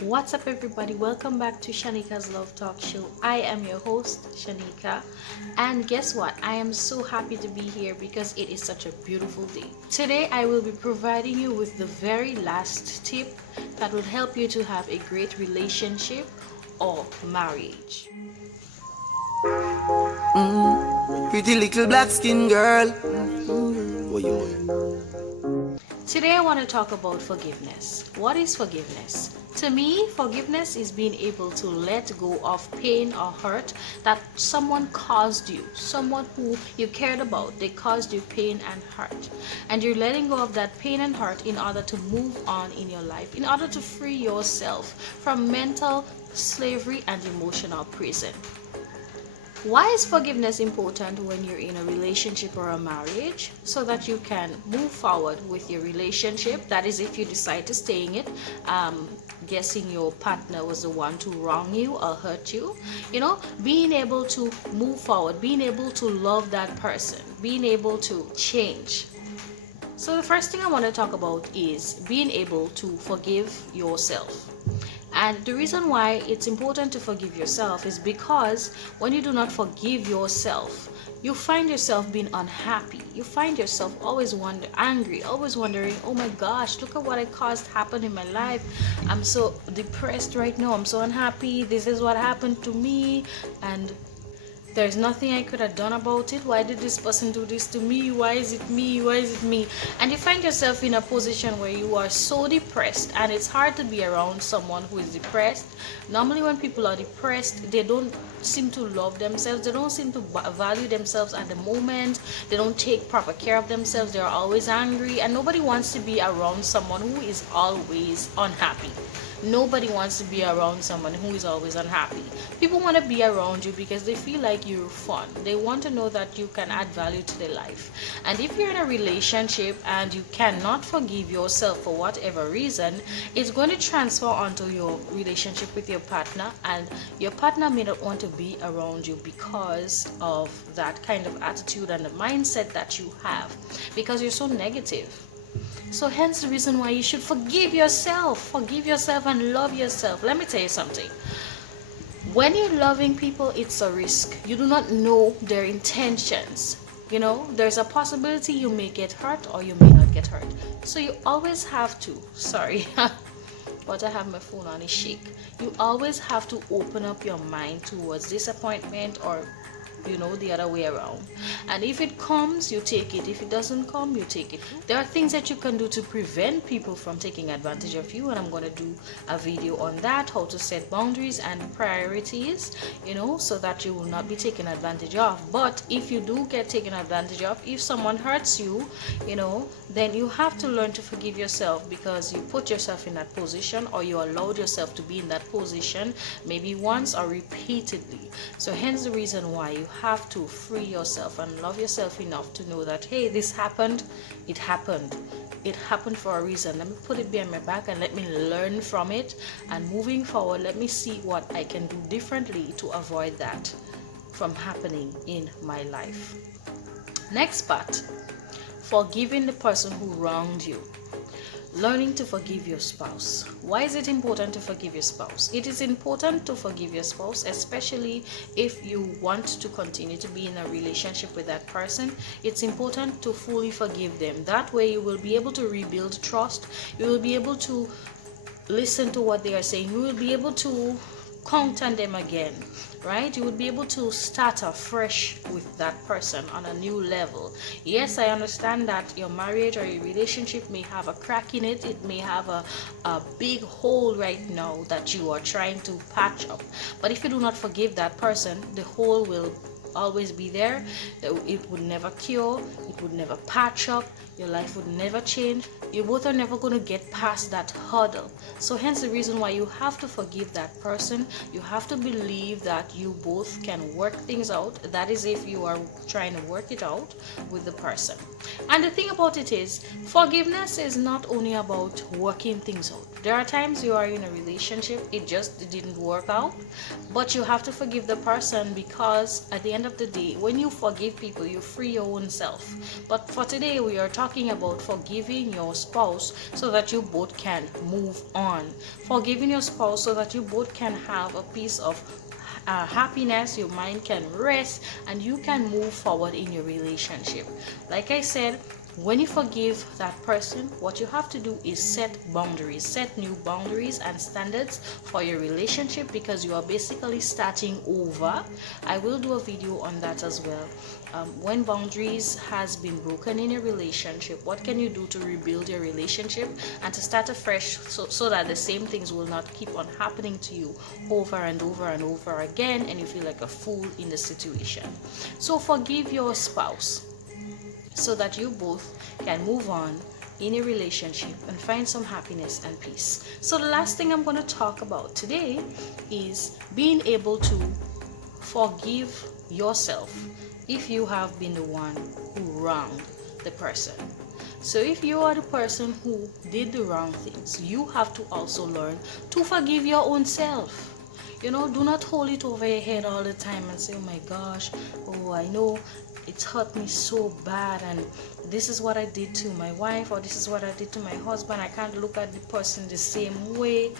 What's up, everybody? Welcome back to Shanika's Love Talk Show. I am your host, Shanika, and guess what? I am so happy to be here because it is such a beautiful day. Today, I will be providing you with the very last tip that will help you to have a great relationship or marriage. Pretty little black skin girl. Today, I want to talk about forgiveness. What is forgiveness? To me, forgiveness is being able to let go of pain or hurt that someone caused you, someone who you cared about. They caused you pain and hurt. And you're letting go of that pain and hurt in order to move on in your life, in order to free yourself from mental slavery and emotional prison. Why is forgiveness important when you're in a relationship or a marriage? So that you can move forward with your relationship. That is, if you decide to stay in it, guessing your partner was the one to wrong you or hurt you. Being able to move forward, being able to love that person, being able to change. So, the first thing I want to talk about is being able to forgive yourself. And the reason why it's important to forgive yourself is because when you do not forgive yourself, you find yourself being unhappy. You find yourself always angry, always wondering, oh my gosh, look at what I caused happen in my life. I'm so depressed right now. I'm so unhappy. This is what happened to me. And there's nothing I could have done about it. Why did this person do this to me? Why is it me? Why is it me? And you find yourself in a position where you are so depressed, and it's hard to be around someone who is depressed. Normally, when people are depressed, they don't seem to love themselves. They don't seem to value themselves at the moment. They don't take proper care of themselves. They're always angry, and nobody wants to be around someone who is always unhappy. Nobody wants to be around someone who is always unhappy. People want to be around you because they feel like you're fun. They want to know that you can add value to their life. And if you're in a relationship and you cannot forgive yourself for whatever reason, it's going to transfer onto your relationship with your partner, and your partner may not want to be around you because of that kind of attitude and the mindset that you have, because you're so negative. So hence the reason why you should forgive yourself and love yourself. Let me tell you something. When you're loving people, it's a risk. You do not know their intentions. There's a possibility you may get hurt or you may not get hurt. So you always have to, sorry, but I have my phone on is shake. You always have to open up your mind towards disappointment or the other way around. And if it comes, you take it. If it doesn't come, you take it. There are things that you can do to prevent people from taking advantage of you, and I'm going to do a video on that, how to set boundaries and priorities, so that you will not be taken advantage of. But if you do get taken advantage of, if someone hurts you, then you have to learn to forgive yourself, because you put yourself in that position, or you allowed yourself to be in that position maybe once or repeatedly. So hence the reason why you have to free yourself and love yourself enough to know that, hey, this happened, it happened for a reason. Let me put it behind my back and let me learn from it, and moving forward, let me see what I can do differently to avoid that from happening in my life. Next part, forgiving the person who wronged you. Learning to forgive your spouse. Why is it important to forgive your spouse? It is important to forgive your spouse, especially if you want to continue to be in a relationship with that person. It's important to fully forgive them. That way you will be able to rebuild trust. You will be able to listen to what they are saying. You will be able to count on them again, right? You would be able to start afresh with that person on a new level. Yes, I understand that your marriage or your relationship may have a crack in it. It may have a big hole right now that you are trying to patch up. But if you do not forgive that person, the hole will always be there. It would never cure, it would never patch up, your life would never change. You both are never going to get past that hurdle. So hence the reason why you have to forgive that person. You have to believe that you both can work things out. That is, if you are trying to work it out with the person. And the thing about it is, forgiveness is not only about working things out. There are times you are in a relationship, it didn't work out, but you have to forgive the person, because at the end of the day, when you forgive people, you free your own self. But for today, we are talking about forgiving yourself. spouse so that you both can move on. Forgiving your spouse so that you both can have a piece of happiness, your mind can rest, and you can move forward in your relationship. Like I said, when you forgive that person, what you have to do is set boundaries, set new boundaries and standards for your relationship, because you are basically starting over. I will do a video on that as well. When boundaries has been broken in your relationship, what can you do to rebuild your relationship and to start afresh, so that the same things will not keep on happening to you over and over and over again, and you feel like a fool in the situation. So forgive your spouse so that you both can move on in a relationship and find some happiness and peace. So the last thing I'm going to talk about today is being able to forgive yourself if you have been the one who wronged the person. So if you are the person who did the wrong things, you have to also learn to forgive your own self. Do not hold it over your head all the time and say, oh my gosh, oh, I know it's hurt me so bad, and this is what I did to my wife, or this is what I did to my husband. I can't look at the person the same way.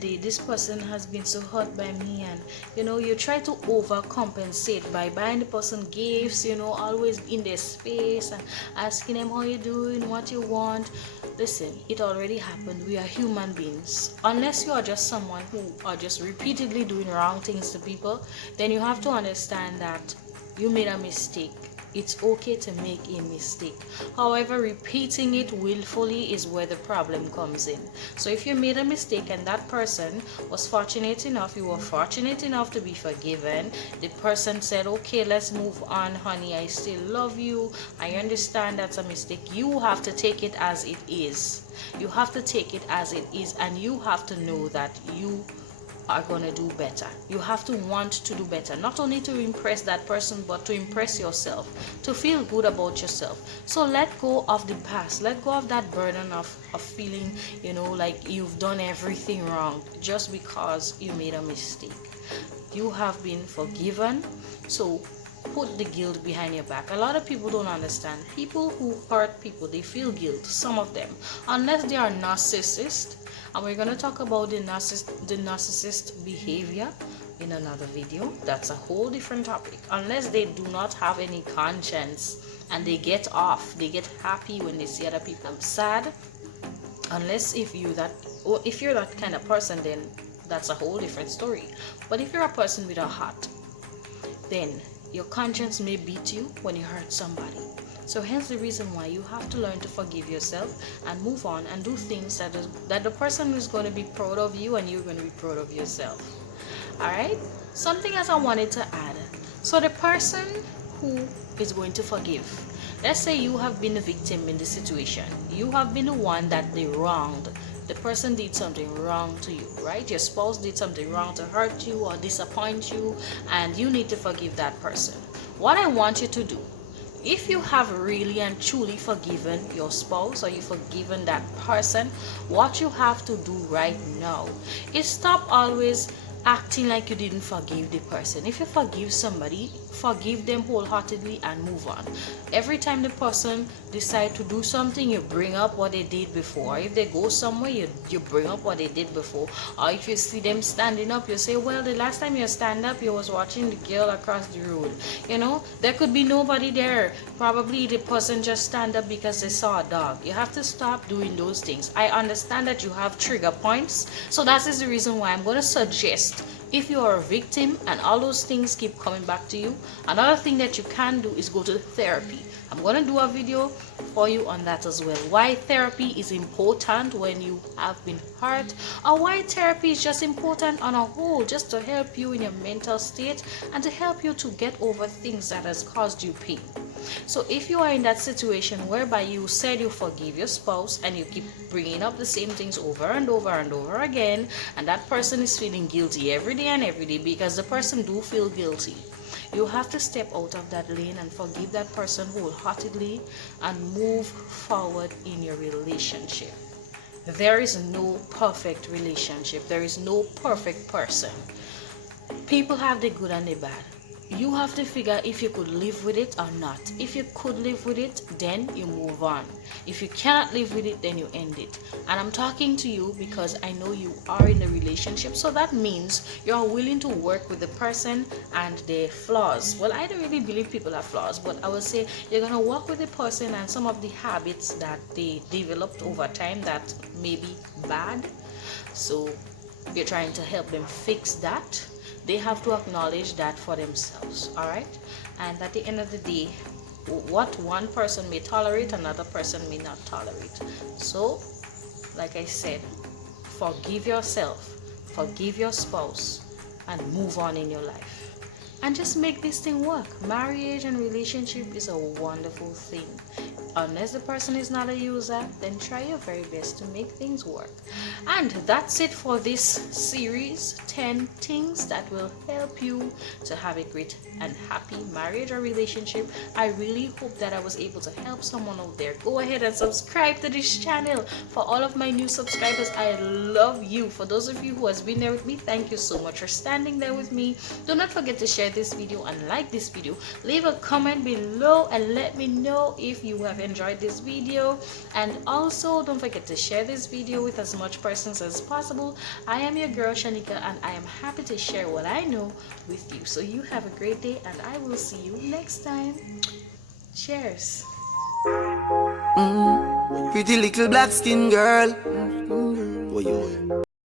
This person has been so hurt by me, and you try to overcompensate by buying the person gifts, always in their space and asking them how you doing, what you want. Listen, it already happened. We are human beings. Unless you are just someone who are just repeatedly doing wrong things to people, then you have to understand that you made a mistake. It's okay to make a mistake. However, repeating it willfully is where the problem comes in. So if you made a mistake and that person was fortunate enough, you were fortunate enough to be forgiven, the person said, okay, let's move on, honey, I still love you, I understand that's a mistake. You have to take it as it is. You have to take it as it is, and you have to know that you are going to do better. You have to want to do better, not only to impress that person, but to impress yourself, to feel good about yourself. So let go of the past, let go of that burden of feeling like you've done everything wrong just because you made a mistake. You have been forgiven, so put the guilt behind your back. A lot of people don't understand. People who hurt people, they feel guilt, some of them, unless they are narcissists. And we're going to talk about the narcissist behavior in another video. That's a whole different topic. Unless they do not have any conscience and they get off, they get happy when they see other people sad. Unless if you're that kind of person, then that's a whole different story. But if you're a person with a heart, then your conscience may beat you when you hurt somebody. So hence the reason why you have to learn to forgive yourself and move on and do things that the person is going to be proud of you and you're going to be proud of yourself. Alright? Something else I wanted to add. So the person who is going to forgive, let's say you have been the victim in this situation. You have been the one that they wronged. The person did something wrong to you, right? Your spouse did something wrong to hurt you or disappoint you, and you need to forgive that person. What I want you to do, if you have really and truly forgiven your spouse or you've forgiven that person, what you have to do right now is stop always acting like you didn't forgive the person. If you forgive somebody, forgive them wholeheartedly and move on. Every time the person decide to do something, you bring up what they did before. If they go somewhere, you bring up what they did before. Or if you see them standing up, you say, well, the last time you stand up, you was watching the girl across the road. There could be nobody there. Probably the person just stand up because they saw a dog. You have to stop doing those things. I understand that you have trigger points, so that is the reason why I'm going to suggest, if you are a victim and all those things keep coming back to you, another thing that you can do is go to therapy. I'm going to do a video for you on that as well. Why therapy is important when you have been hurt, or why therapy is just important on a whole, just to help you in your mental state and to help you to get over things that has caused you pain. So if you are in that situation whereby you said you forgive your spouse and you keep bringing up the same things over and over and over again, and that person is feeling guilty every day and every day, because the person do feel guilty, you have to step out of that lane and forgive that person wholeheartedly and move forward in your relationship. There is no perfect relationship. There is no perfect person. People have the good and the bad. you have to figure if you could live with it or not. If you could live with it, then you move on. If you cannot live with it, then you end it. And I'm talking to you because I know you are in a relationship, so that means you're willing to work with the person and their flaws. Well, I don't really believe people have flaws, but I will say you're gonna work with the person and some of the habits that they developed over time that may be bad. So you're trying to help them fix that. They have to acknowledge that for themselves, all right? And at the end of the day, what one person may tolerate, another person may not tolerate. So like I said, forgive yourself, forgive your spouse, and move on in your life. And just make this thing work. Marriage and relationship is a wonderful thing. Unless the person is not a user, then try your very best to make things work. And that's it for this series, 10 things that will help you to have a great and happy marriage or relationship. I really hope that I was able to help someone out there. Go ahead and subscribe to this channel. For all of my new subscribers, I love you. For those of you who has been there with me, thank you so much for standing there with me. Do not forget to share this video and like this video. Leave a comment below and let me know if you have enjoyed this video. And also don't forget to share this video with as much persons as possible. I am your girl Shanika, and I am happy to share what I know with you. So you have a great day, and I will see you next time. Cheers. Pretty little black skin girl. Oh, you.